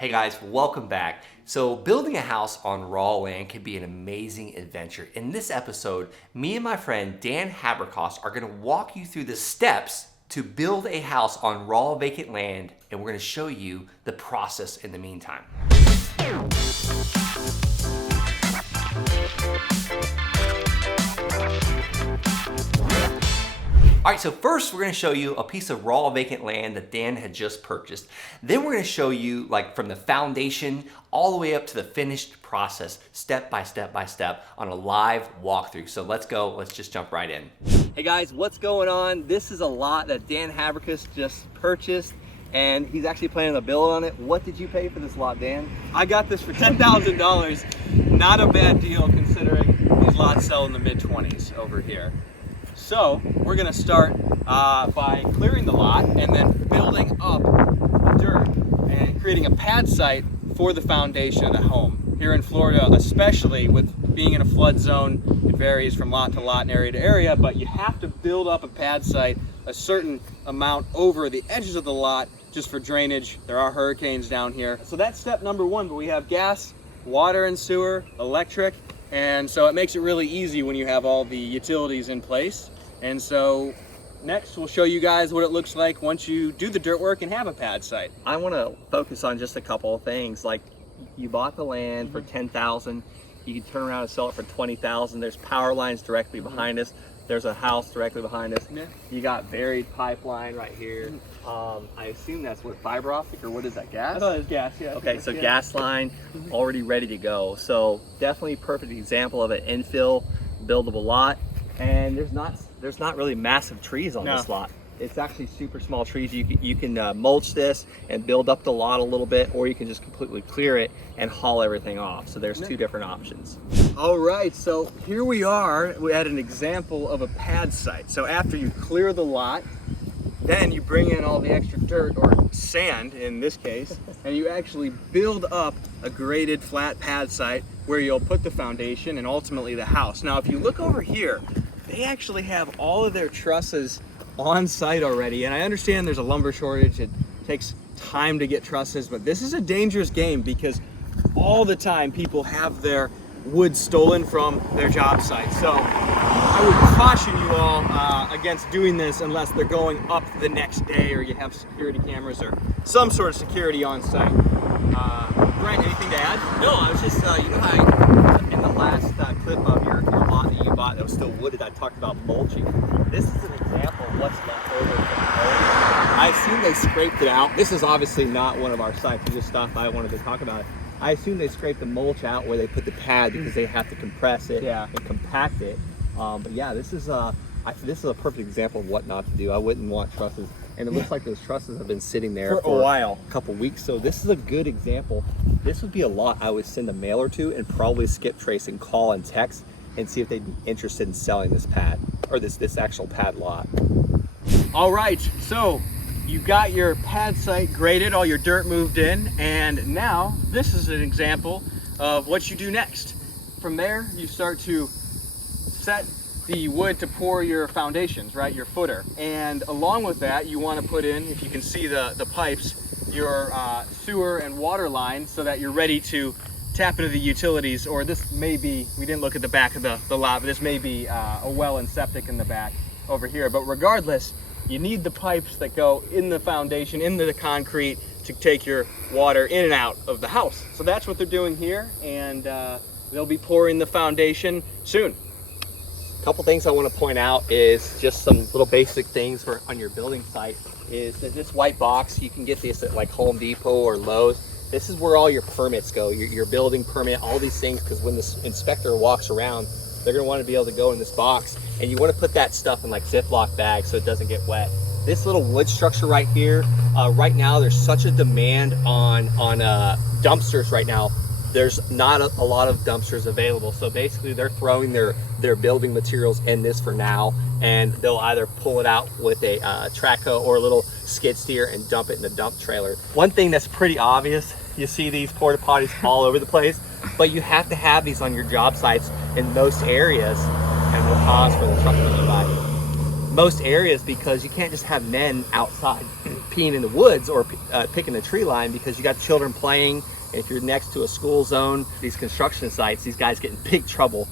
Hey guys, welcome back. So building a house on raw land can be an amazing adventure. In this episode, me and my friend Dan Haberkost are gonna walk you through the steps to build a house on raw vacant land, and we're gonna show you the process in the meantime. All right, so first we're gonna show you a piece of raw vacant land that Dan had just purchased. Then we're gonna show you like from the foundation all the way up to the finished process, step by step by step on a live walkthrough. So let's go, let's just jump right in. Hey guys, what's going on? This is a lot that Dan Haberkost just purchased and he's actually planning to build on it. What did you pay for this lot, Dan? I got this for $10,000. Not a bad deal considering these lots sell in the mid-20s over here. So we're gonna start by clearing the lot and then building up the dirt and creating a pad site for the foundation of the home. Here in Florida, especially with being in a flood zone, it varies from lot to lot and area to area, but you have to build up a pad site a certain amount over the edges of the lot just for drainage. There are hurricanes down here. So that's step number one, but we have gas, water and sewer, electric, and so it makes it really easy when you have all the utilities in place. And so next we'll show you guys what it looks like once you do the dirt work and have a pad site. I want to focus on just a couple of things. Like you bought the land for $10,000, you can turn around and sell it for $20,000. There's power lines directly behind us. There's a house directly behind us. Yeah. You got buried pipeline right here. I assume that's what, fiber optic, or what is that, gas? I thought it was gas, yeah. Okay, so gas line already ready to go. So definitely perfect example of an infill buildable lot. And there's not really massive trees on this lot. It's actually super small trees. You can mulch this and build up the lot a little bit, or you can just completely clear it and haul everything off. So there's two different options. All right, so here we are at an example of a pad site. So after you clear the lot, then you bring in all the extra dirt, or sand in this case, and you actually build up a graded flat pad site where you'll put the foundation and ultimately the house. Now, if you look over here, they actually have all of their trusses on site already, and I understand there's a lumber shortage. It takes time to get trusses, but this is a dangerous game because all the time people have their wood stolen from their job site. So I would caution you all against doing this unless they're going up the next day or you have security cameras or some sort of security on site. Brent, anything to add? No, I was just, you know how in the last clip of your lot that you bought that was still wooded, I talked about mulching. This is an example of what's left over from mulch. I assume they scraped it out. This is obviously not one of our sites, it's just stuff I wanted to talk about. I assume they scraped the mulch out where they put the pad because they have to compress it and compact it. But yeah, this is a perfect example of what not to do. I wouldn't want trusses. And it looks like those trusses have been sitting there for a while, a couple weeks. So this is a good example. This would be a lot I would send a mailer to and probably skip trace and call and text and see if they'd be interested in selling this pad or this actual pad lot. All right, so you got your pad site graded, all your dirt moved in, and now this is an example of what you do next. From there, you start to set the wood to pour your foundations, right, your footer. And along with that, you want to put in, if you can see the pipes, your sewer and water line so that you're ready to tap into the utilities, or this may be, we didn't look at the back of the lot, but this may be a well and septic in the back over here. But regardless, you need the pipes that go in the foundation, into the concrete, to take your water in and out of the house. So that's what they're doing here, and they'll be pouring the foundation soon. A couple things I want to point out is just some little basic things for on your building site is that this white box, you can get this at like Home Depot or Lowe's. This is where all your permits go, your building permit, all these things, because when the inspector walks around, they're going to want to be able to go in this box, and you want to put that stuff in like Ziploc bags so it doesn't get wet. This little wood structure right here, right now there's such a demand on dumpsters right now. There's not a lot of dumpsters available, so basically they're throwing their building materials in this for now, and they'll either pull it out with a track hoe or a little skid steer and dump it in the dump trailer. One thing that's pretty obvious, you see these porta potties all over the place, but you have to have these on your job sites in most areas. And we'll pause for the truck to go by. most areas, because you can't just have men outside peeing in the woods or picking a tree line, because you got children playing. If you're next to a school zone, these construction sites, these guys get in big trouble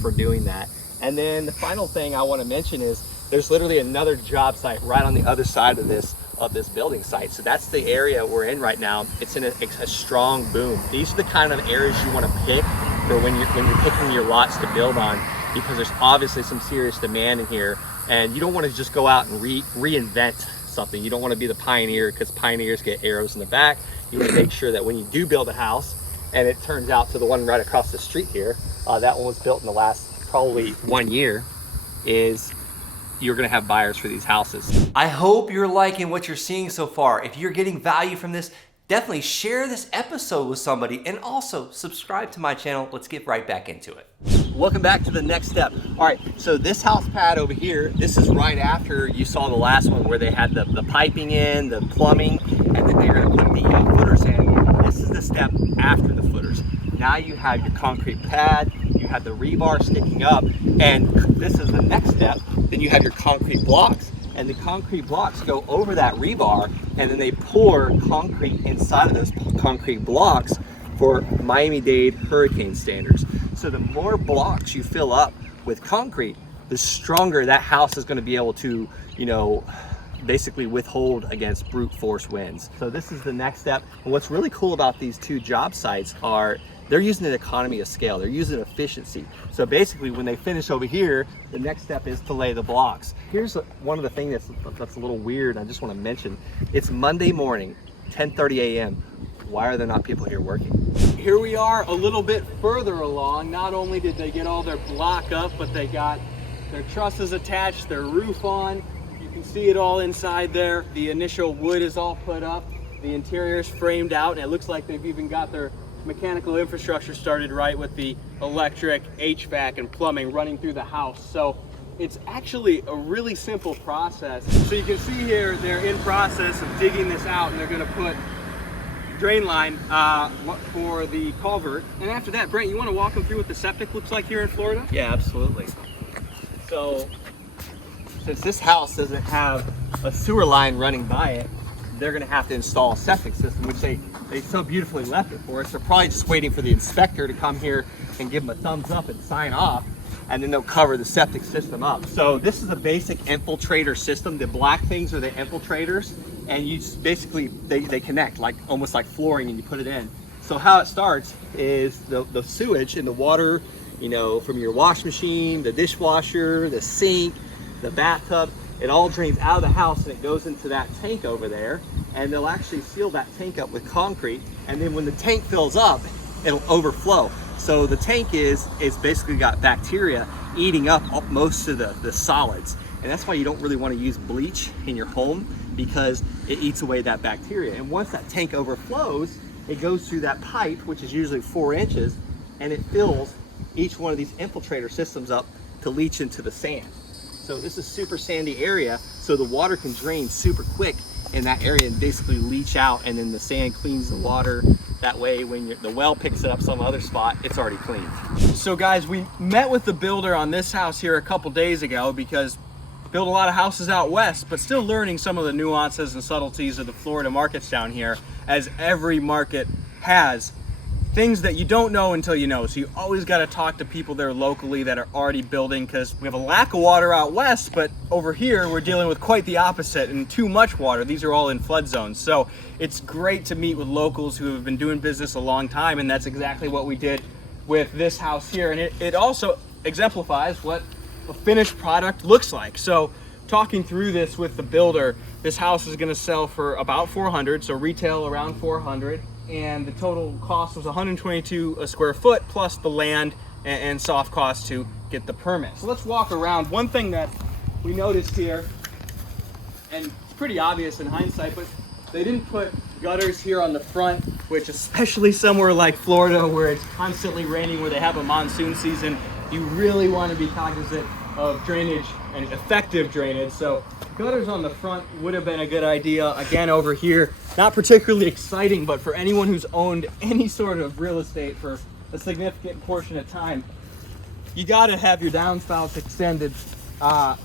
for doing that. And then the final thing I want to mention is there's literally another job site right on the other side of this building site. So that's the area we're in right now. It's in a strong boom. These are the kind of areas you want to pick for when you're picking your lots to build on, because there's obviously some serious demand in here, and you don't want to just go out and reinvent something. You don't want to be the pioneer, because pioneers get arrows in the back. You want to make sure that when you do build a house, and it turns out to the one right across the street here, that one was built in the last probably 1 year, is you're going to have buyers for these houses. I hope you're liking what you're seeing so far. If you're getting value from this, definitely share this episode with somebody, and also subscribe to my channel. Let's get right back into it. Welcome back to the next step. All right, so this house pad over here, this is right after you saw the last one where they had the piping in, the plumbing, and then they're going to put the footers in. This is the step after the footers. Now you have your concrete pad, you have the rebar sticking up, and this is the next step. Then you have your concrete blocks, and the concrete blocks go over that rebar, and then they pour concrete inside of those concrete blocks for Miami-Dade hurricane standards. So the more blocks you fill up with concrete, the stronger that house is going to be able to, you know, basically withhold against brute force winds. So this is the next step. And what's really cool about these two job sites are they're using an economy of scale. They're using efficiency. So basically when they finish over here, the next step is to lay the blocks. Here's one of the things that's a little weird. I just want to mention. It's Monday morning, 10:30 a.m. Why are there not people here working? Here we are a little bit further along. Not only did they get all their block up, but they got their trusses attached, their roof on. You can see it all inside there. The initial wood is all put up. The interior is framed out, and it looks like they've even got their mechanical infrastructure started right with the electric, HVAC, and plumbing running through the house. So it's actually a really simple process. So you can see here they're in process of digging this out, and they're going to put drain line for the culvert. And after that, Brent, you want to walk them through what the septic looks like here in Florida? Yeah, absolutely. So since this house doesn't have a sewer line running by it, they're going to have to install a septic system, which they so beautifully left it for us. They're probably just waiting for the inspector to come here and give them a thumbs up and sign off, and then they'll cover the septic system up. So this is a basic infiltrator system. The black things are the infiltrators, and you just basically, they connect like almost like flooring, and you put it in. So how it starts is the sewage and the water, you know, from your wash machine, the dishwasher, the sink, the bathtub, it all drains out of the house and it goes into that tank over there, and they'll actually seal that tank up with concrete, and then when the tank fills up, it'll overflow. So the tank is basically got bacteria eating up most of the solids, and that's why you don't really want to use bleach in your home, because it eats away that bacteria. And once that tank overflows, it goes through that pipe, which is usually 4 inches, and it fills each one of these infiltrator systems up to leach into the sand. So this is super sandy area, so the water can drain super quick in that area and basically leach out, and then the sand cleans the water. That way when the well picks it up some other spot, it's already clean. So guys, we met with the builder on this house here a couple days ago, because build a lot of houses out west, but still learning some of the nuances and subtleties of the Florida markets down here, as every market has things that you don't know until you know. So you always got to talk to people there locally that are already building, because we have a lack of water out west, but over here we're dealing with quite the opposite, and too much water. These are all in flood zones. So it's great to meet with locals who have been doing business a long time, and that's exactly what we did with this house here. And it also exemplifies what a finished product looks like. So talking through this with the builder, this house is going to sell for about $400, so retail around $400, and the total cost was $122 a square foot, plus the land and soft costs to get the permit. So let's walk around. One thing that we noticed here, and it's pretty obvious in hindsight, but they didn't put gutters here on the front, which especially somewhere like Florida where it's constantly raining, where they have a monsoon season, you really want to be cognizant of drainage and effective drainage. So gutters on the front would have been a good idea. Again, over here, not particularly exciting, but for anyone who's owned any sort of real estate for a significant portion of time, you got to have your downspouts extended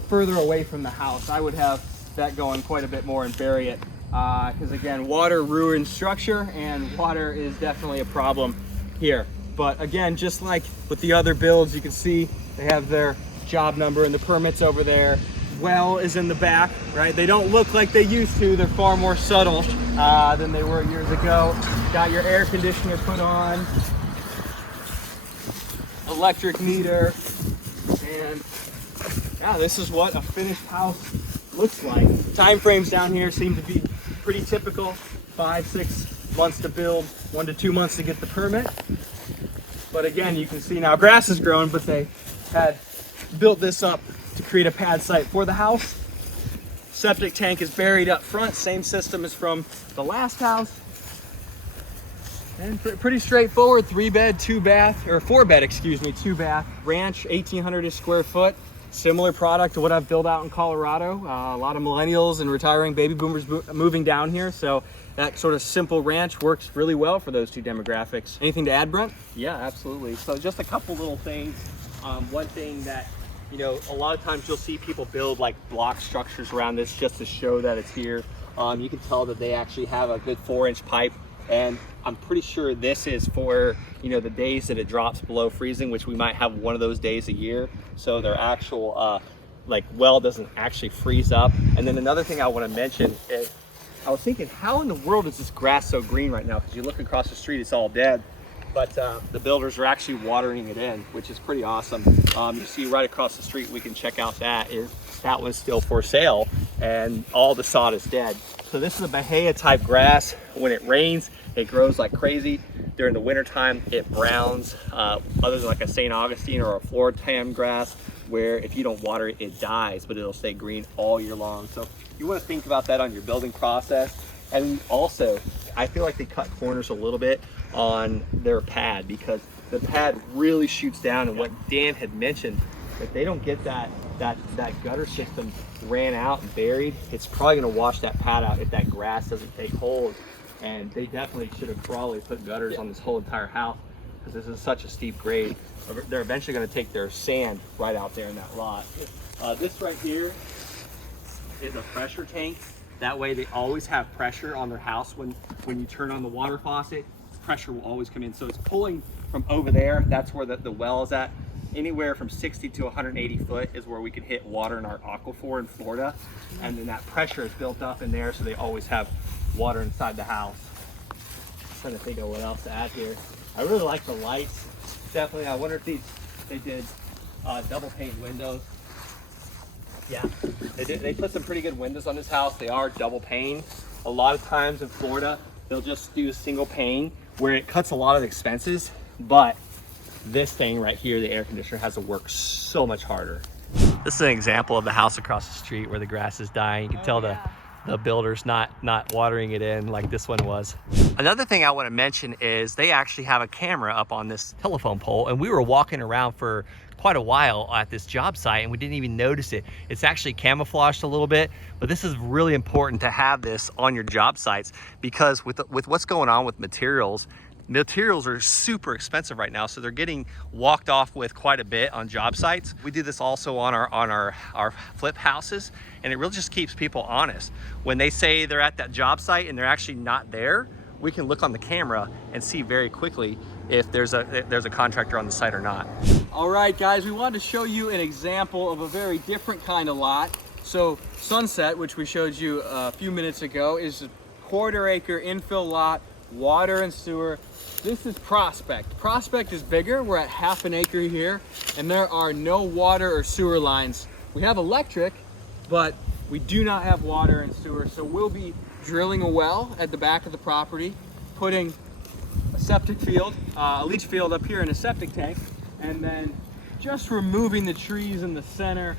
further away from the house. I would have that going quite a bit more and bury it. Because again, water ruins structure, and water is definitely a problem here. But again, just like with the other builds, you can see they have their job number and the permits over there. Well is in the back, right? They don't look like they used to. They're far more subtle than they were years ago. Got your air conditioner put on, electric meter, and yeah, this is what a finished house looks like. Time frames down here seem to be pretty typical. 5-6 months to build, 1 to 2 months to get the permit. But again, you can see now grass has grown, but they had built this up to create a pad site for the house. Septic tank is buried up front, same system as from the last house. And pretty straightforward, 3-bed, 2-bath, or 4-bed, excuse me, 2-bath ranch, 1,800 square foot. Similar product to what I've built out in Colorado. A lot of millennials and retiring baby boomers moving down here, so that sort of simple ranch works really well for those two demographics. Anything to add, Brent? Yeah, absolutely. So just a couple little things. One thing that, you know, a lot of times you'll see people build like block structures around this just to show that it's here. You can tell that they actually have a good 4-inch pipe, and I'm pretty sure this is for, you know, the days that it drops below freezing, which we might have one of those days a year. So their actual like well doesn't actually freeze up. And then another thing I want to mention is, I was thinking, how in the world is this grass so green right now? Because you look across the street, it's all dead. But the builders are actually watering it in, which is pretty awesome. You see right across the street, we can check out that one's still for sale, and all the sod is dead. So this is a Bahia type grass. When it rains, it grows like crazy. During the winter time, it browns. Other than like a St. Augustine or a Floridan grass, where if you don't water it, it dies, but it'll stay green all year long. So you want to think about that on your building process. And also, I feel like they cut corners a little bit on their pad, because the pad really shoots down, and what Dan had mentioned, if they don't get that gutter system ran out and buried, it's probably going to wash that pad out if that grass doesn't take hold. And they definitely should have probably put gutters on this whole entire house, because this is such a steep grade. They're eventually going to take their sand right out there in that lot. This right here is a pressure tank. That way they always have pressure on their house. When you turn on the water faucet, pressure will always come in. So it's pulling from over there. That's where the well is at. Anywhere from 60 to 180 foot is where we can hit water in our aquifer in Florida. And then that pressure is built up in there, so they always have water inside the house. I'm trying to think of what else to add here. I really like the lights. Definitely, I wonder if they did double pane windows. Yeah, they put some pretty good windows on this house. They are double pane. A lot of times in Florida, they'll just do single pane, where it cuts a lot of expenses, but this thing right here, the air conditioner, has to work so much harder. This is an example of the house across the street where the grass is dying. You can tell the builder's not watering it in like this one was. Another thing I want to mention is they actually have a camera up on this telephone pole, and we were walking around for quite a while at this job site and we didn't even notice it. It's actually camouflaged a little bit, but this is really important to have this on your job sites, because with what's going on with materials are super expensive right now, so they're getting walked off with quite a bit on job sites. We do this also on our flip houses, and it really just keeps people honest. When they say they're at that job site and they're actually not there, we can look on the camera and see very quickly if there's a contractor on the site or not. All right, guys, we wanted to show you an example of a very different kind of lot. So Sunset, which we showed you a few minutes ago, is a 1/4 acre infill lot, water and sewer. This is Prospect. Prospect is bigger. We're at 1/2 acre here, and there are no water or sewer lines. We have electric, but we do not have water and sewer. So we'll be drilling a well at the back of the property, putting a septic field, a leach field up here in a septic tank, and then just removing the trees in the center,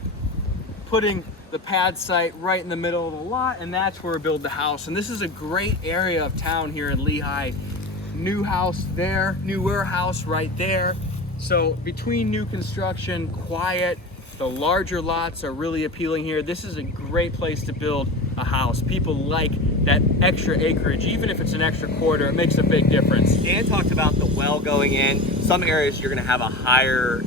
putting the pad site right in the middle of the lot, and that's where we build the house. And this is a great area of town here in Lehigh. New house there, newer house right there. So between new construction, quiet, the larger lots are really appealing here. This is a great place to build a house. People like that extra acreage, even if it's an extra 1/4, it makes a big difference. Dan talked about the well going in. Some areas you're gonna have a higher,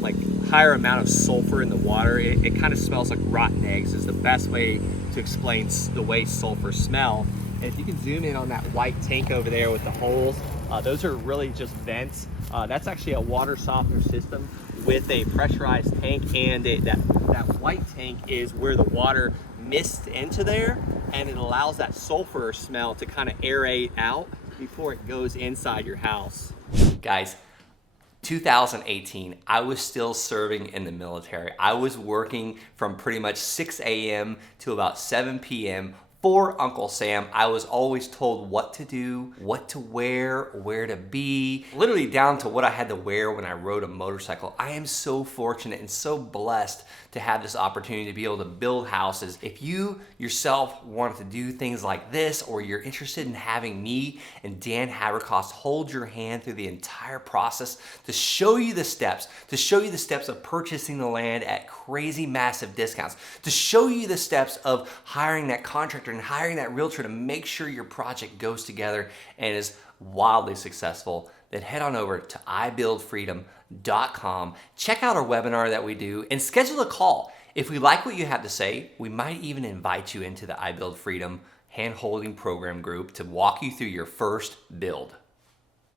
like higher amount of sulfur in the water. It kind of smells like rotten eggs is the best way to explain the way sulfur smell. And if you can zoom in on that white tank over there with the holes, those are really just vents. That's actually a water softener system with a pressurized tank, and that white tank is where the water mists into there, and it allows that sulfur smell to kind of aerate out before it goes inside your house. Guys, 2018, I was still serving in the military. I was working from pretty much 6 a.m. to about 7 p.m. for Uncle Sam. I was always told what to do, what to wear, where to be, literally down to what I had to wear when I rode a motorcycle. I am so fortunate and so blessed to have this opportunity to be able to build houses. If you yourself wanted to do things like this, or you're interested in having me and Dan Havercost hold your hand through the entire process to show you the steps, of purchasing the land at crazy massive discounts, to show you the steps of hiring that contractor and hiring that realtor to make sure your project goes together and is wildly successful, then head on over to ibuildfreedom.com. Check out our webinar that we do and schedule a call. If we like what you have to say, we might even invite you into the I Build Freedom hand-holding program group to walk you through your first build.